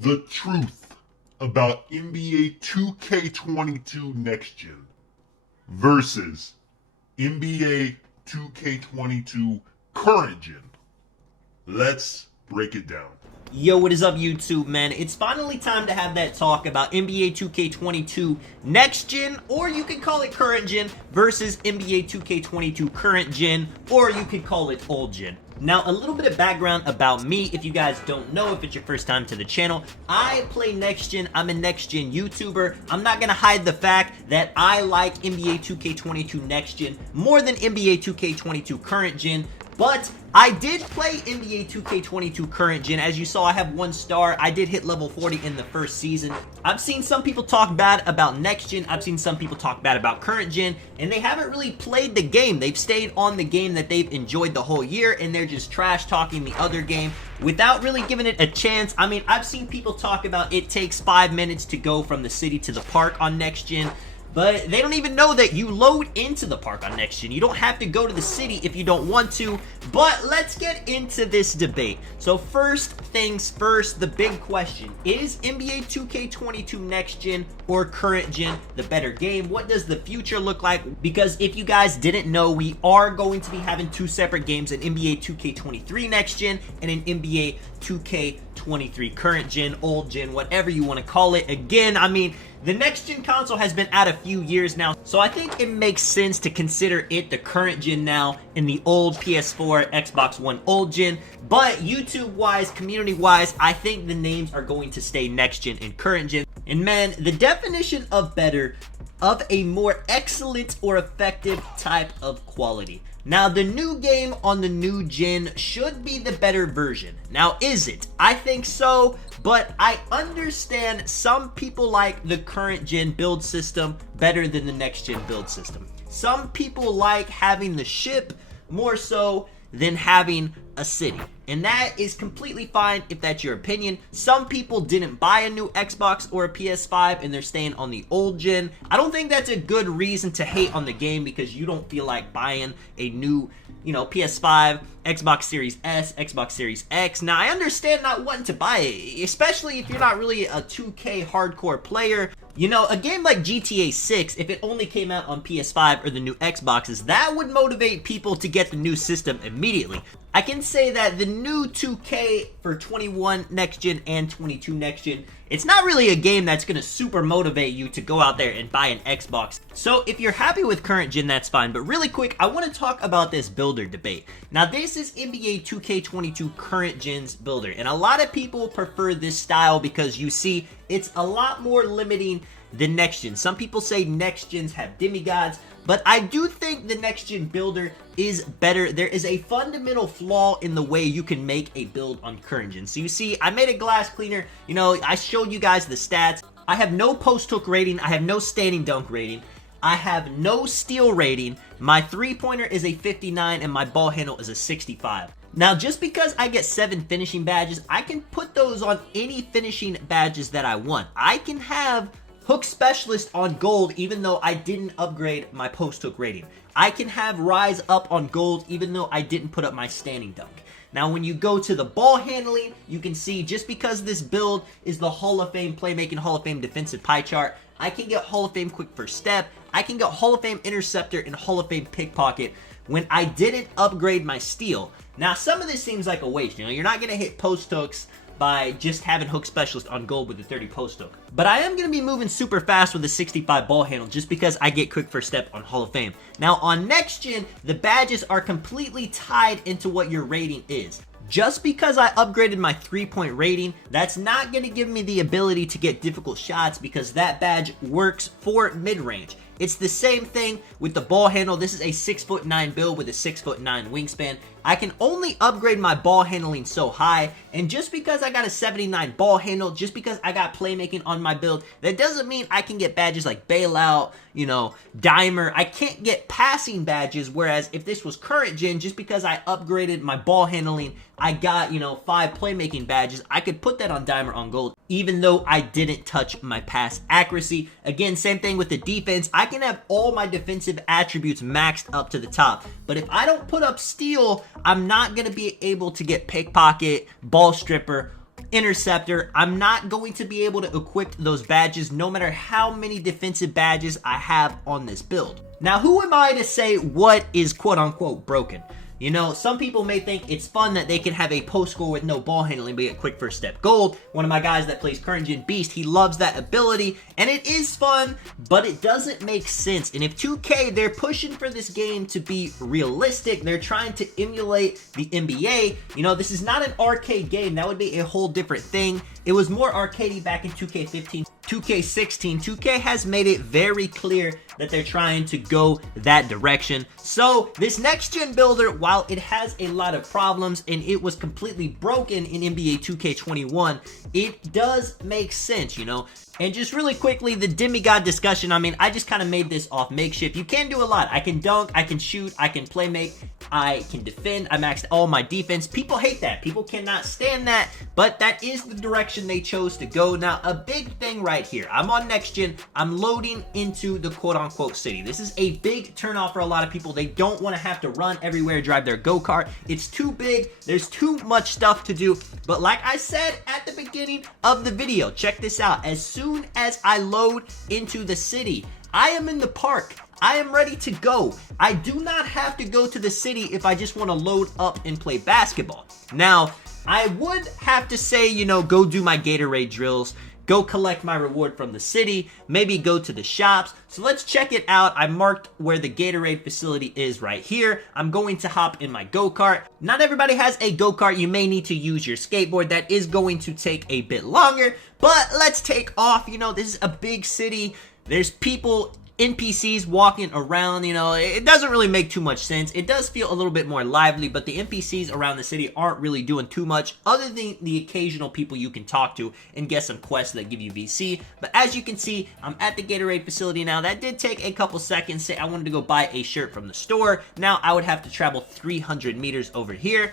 the truth about NBA 2K22 Next Gen versus NBA 2K22 Current Gen. Let's break it down. Yo, what is up, YouTube, man? It's finally time to have that talk about NBA 2K22 Next Gen, or you could call it Current Gen, versus NBA 2K22 Current Gen, or you could call it Old Gen. Now, a little bit of background about me, if you guys don't know, if it's your first time to the channel. I play Next Gen. I'm a Next Gen YouTuber. I'm not going to hide the fact that I like NBA 2K22 Next Gen more than NBA 2K22 Current Gen. But I did play NBA 2K22 Current Gen. As you saw, I have 1 star. I did hit level 40 in the first season. I've seen some people talk bad about Next Gen. I've seen some people talk bad about Current Gen. And they haven't really played the game. They've stayed on the game that they've enjoyed the whole year. And they're just trash talking the other game without really giving it a chance. I mean, I've seen people talk about it takes 5 minutes to go from the city to the park on Next Gen. But they don't even know that you load into the park on Next Gen. You don't have to go to the city if you don't want to. But let's get into this debate. So first things first, the big question. Is NBA 2K22 Next Gen or Current Gen the better game? What does the future look like? Because if you guys didn't know, we are going to be having 2 separate games, an NBA 2K23 Next Gen and an NBA 2K23 Current Gen, Old Gen, whatever you want to call it. Again, I mean, the Next Gen console has been out a few years now, so I think it makes sense to consider it the Current Gen now in the old PS4, Xbox One Old Gen. But YouTube-wise, community-wise, I think the names are going to stay Next Gen and Current Gen. And man, the definition of better, of a more excellent or effective type of quality. Now, the new game on the new gen should be the better version. Now, is it? I think so, but I understand some people like the current gen build system better than the next gen build system. Some people like having the ship more so than having a city. And that is completely fine if that's your opinion. Some people didn't buy a new Xbox or a PS5 and they're staying on the old gen. I don't think that's a good reason to hate on the game because you don't feel like buying a new, PS5, Xbox Series S, Xbox Series X. Now, I understand not wanting to buy it, especially if you're not really a 2K hardcore player. A game like GTA 6, if it only came out on PS5 or the new Xboxes, that would motivate people to get the new system immediately. I can say that the new 2K for 21 Next Gen and 22 Next Gen, it's not really a game that's going to super motivate you to go out there and buy an Xbox. So if you're happy with current gen, that's fine. But really quick, I want to talk about this builder debate. Now, this is NBA 2K22 current gen's builder. And a lot of people prefer this style because you see, it's a lot more limiting than next gen. Some people say next gens have demigods, but I do think the next gen builder is better. There is a fundamental flaw in the way you can make a build on current gen. So you see, I made a glass cleaner. I showed you guys the stats. I have no post hook rating. I have no standing dunk rating. I have no steal rating. My 3-pointer is a 59 and my ball handle is a 65. Now, just because I get 7 finishing badges, I can put those on any finishing badges that I want. I can have Hook Specialist on gold even though I didn't upgrade my post hook rating. I can have Rise Up on gold even though I didn't put up my standing dunk. Now, when you go to the ball handling, you can see just because this build is the Hall of Fame Playmaking, Hall of Fame Defensive Pie Chart, I can get Hall of Fame Quick First Step, I can get Hall of Fame Interceptor and Hall of Fame Pickpocket when I didn't upgrade my steal. Now, some of this seems like a waste. You're not going to hit post hooks by just having Hook Specialist on gold with a 30 post hook. But I am going to be moving super fast with a 65 ball handle just because I get Quick First Step on Hall of Fame. Now, on Next Gen, the badges are completely tied into what your rating is. Just because I upgraded my 3-point rating, that's not going to give me the ability to get difficult shots because that badge works for mid-range. It's the same thing with the ball handle. This is a 6'9" build with a 6'9" wingspan. I can only upgrade my ball handling so high, and just because I got a 79 ball handle, just because I got playmaking on my build, that doesn't mean I can get badges like bailout, dimer. I can't get passing badges, whereas if this was current gen, just because I upgraded my ball handling, I got, 5 playmaking badges, I could put that on dimer on gold, even though I didn't touch my pass accuracy. Again, same thing with the defense. I can have all my defensive attributes maxed up to the top, but if I don't put up steal, I'm not going to be able to get pickpocket, ball stripper, interceptor, I'm not going to be able to equip those badges no matter how many defensive badges I have on this build. Now, who am I to say what is quote-unquote broken? You know, some people may think it's fun that they can have a post score with no ball handling but get quick first step gold. One of my guys that plays current gen Beast, he loves that ability, and it is fun, but it doesn't make sense. And if 2K, they're pushing for this game to be realistic, they're trying to emulate the NBA, you know, this is not an arcade game. That would be a whole different thing. It was more arcadey back in 2K15. 2K16, 2K has made it very clear that they're trying to go that direction. So this next gen builder, while it has a lot of problems and it was completely broken in NBA 2K21, it does make sense, you know. And just really quickly, the demigod discussion, I mean, I just kind of made this off makeshift. You can do a lot. I can dunk, I can shoot, I can play make, I can defend, I maxed all my defense. People hate that. People cannot stand that, but that is the direction they chose to go. Now, a big thing right here, I'm on next gen, I'm loading into the quote-unquote city. This is a big turnoff for a lot of people. They don't want to have to run everywhere, drive their go-kart. It's too big, there's too much stuff to do, but like I said at the beginning of the video, check this out. As soon as I load into the city, I am in the park. I am ready to go. I do not have to go to the city if I just want to load up and play basketball. Now, I would have to say, you know, go do my Gatorade drills, go collect my reward from the city, maybe go to the shops. So let's check it out. I marked where the Gatorade facility is right here. I'm going to hop in my go-kart. Not everybody has a go-kart. You may need to use your skateboard. That is going to take a bit longer, but let's take off. You know, this is a big city. There's people, NPCs walking around, you know, it doesn't really make too much sense. It does feel a little bit more lively, but the NPCs around the city aren't really doing too much other than the occasional people you can talk to and get some quests that give you VC. But as you can see, I'm at the Gatorade facility now. That did take a couple seconds. Say I wanted to go buy a shirt from the store. Now I would have to travel 300 meters over here.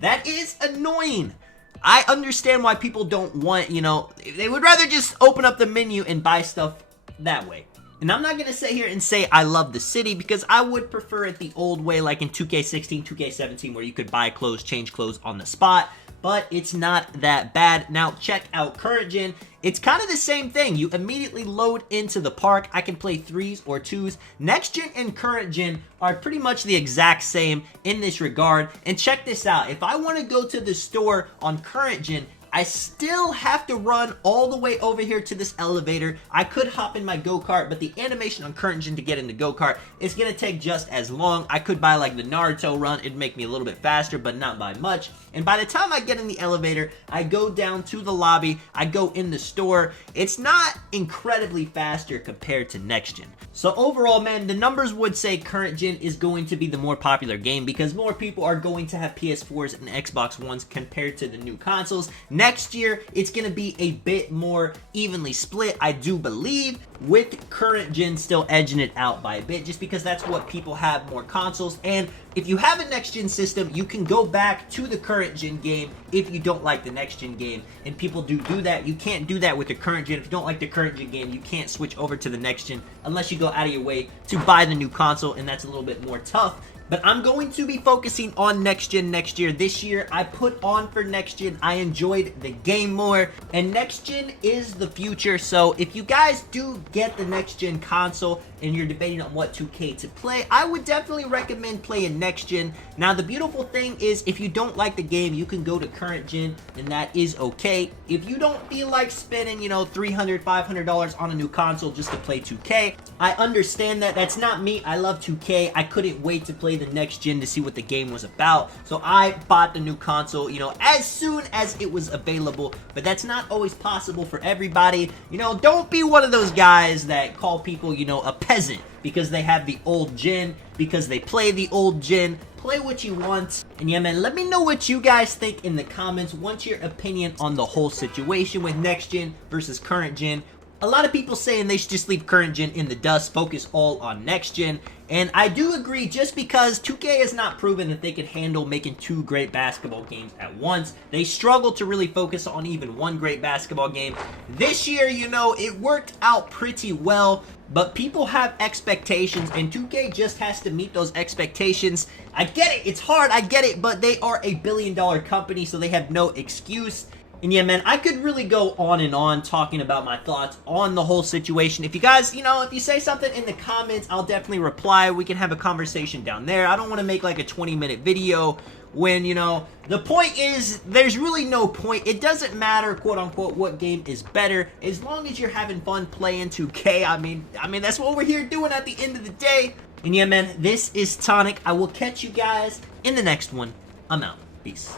That is annoying. I understand why people don't want, you know, they would rather just open up the menu and buy stuff that way. And I'm not going to sit here and say I love the city because I would prefer it the old way, like in 2K16, 2K17, where you could buy clothes, change clothes on the spot, but it's not that bad. Now, check out current gen. It's kind of the same thing. You immediately load into the park. I can play 3s or 2s. Next gen and current gen are pretty much the exact same in this regard. And check this out. If I want to go to the store on current gen, I still have to run all the way over here to this elevator. I could hop in my go-kart, but the animation on current gen to get in the go-kart is going to take just as long. I could buy like the Naruto run. It'd make me a little bit faster, but not by much. And by the time I get in the elevator, I go down to the lobby, I go in the store. It's not incredibly faster compared to next gen. So overall, man, the numbers would say current gen is going to be the more popular game because more people are going to have PS4s and Xbox Ones compared to the new consoles. Next year, it's going to be a bit more evenly split, I do believe, with current gen still edging it out by a bit just because that's what people have, more consoles. And if you have a next gen system, you can go back to the current gen game if you don't like the next gen game, and people do that. You can't do that with the current gen. If you don't like the current gen game, you can't switch over to the next gen unless you go out of your way to buy the new console, and that's a little bit more tough. But I'm going to be focusing on next gen next year. This year, I put on for next gen. I enjoyed the game more, and next gen is the future. So if you guys do get the next gen console and you're debating on what 2K to play, I would definitely recommend playing next gen. Now, the beautiful thing is if you don't like the game, you can go to current gen, and that is okay. If you don't feel like spending, you know, $300, $500 on a new console just to play 2K, I understand that. That's not me. I love 2K. I couldn't wait to play the next gen to see what the game was about, so I bought the new console, you know, as soon as it was available. But that's not always possible for everybody. You know, don't be one of those guys that call people, you know, a peasant because they have the old gen, because they play the old gen. Play what you want. And yeah, man, let me know what you guys think in the comments. What's your opinion on the whole situation with next gen versus current gen? A lot of people saying they should just leave current gen in the dust, focus all on next gen. And I do agree, just because 2K has not proven that they can handle making 2 great basketball games at once. They struggle to really focus on even 1 great basketball game. This year, you know, it worked out pretty well, but people have expectations, and 2K just has to meet those expectations. I get it, it's hard, I get it, but they are a billion-dollar company, so they have no excuse. And yeah, man, I could really go on and on talking about my thoughts on the whole situation. If you guys, if you say something in the comments, I'll definitely reply. We can have a conversation down there. I don't want to make like a 20-minute video when, the point is there's really no point. It doesn't matter, quote unquote, what game is better as long as you're having fun playing 2K. I mean, that's what we're here doing at the end of the day. And yeah, man, this is Tonic. I will catch you guys in the next one. I'm out. Peace.